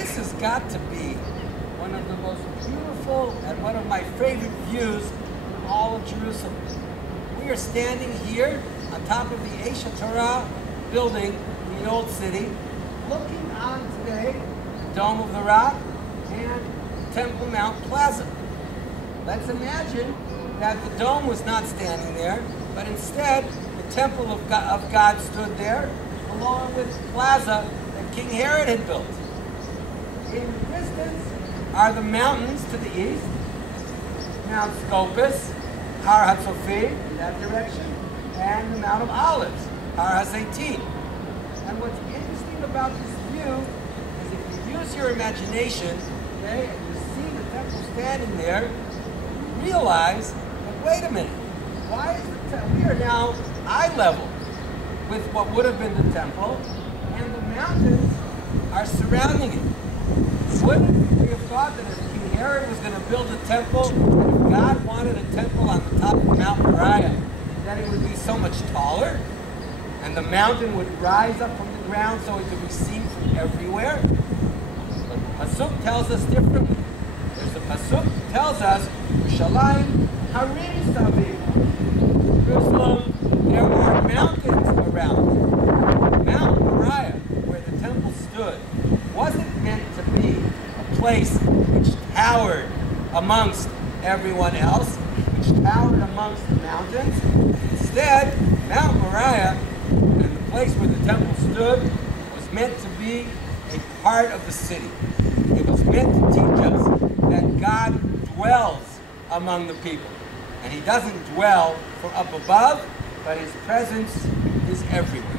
This has got to be one of the most beautiful and one of my favorite views in all of Jerusalem. We are standing here on top of the Eish Torah building in the Old City, looking on today the Dome of the Rock and Temple Mount Plaza. Let's imagine that the dome was not standing there, but instead the Temple of God stood there, along with the plaza that King Herod had built. In the distance are the mountains to the east, Mount Scopus, Har HaTzofim in that direction, and the Mount of Olives, Har HaZeitim. And what's interesting about this view is if you use your imagination, okay, and you see the temple standing there, you realize that, wait a minute, why is the temple? We are now eye level with what would have been the temple, and the mountains are surrounding it. Wouldn't we have thought that if King Herod was going to build a temple, and if God wanted a temple on the top of Mount Moriah, that it would be so much taller, and the mountain would rise up from the ground so it could be seen from everywhere? But the Pasuk tells us differently. There's a Pasuk that tells us, Yerushalayim Harim Saviv. Jerusalem, there are mountains around. Mount Moriah, where the temple stood, wasn't meant to be a place which towered amongst everyone else, which towered amongst the mountains. Instead, Mount Moriah, and the place where the temple stood, was meant to be a part of the city. It was meant to teach us that God dwells among the people. And he doesn't dwell from up above, but his presence is everywhere.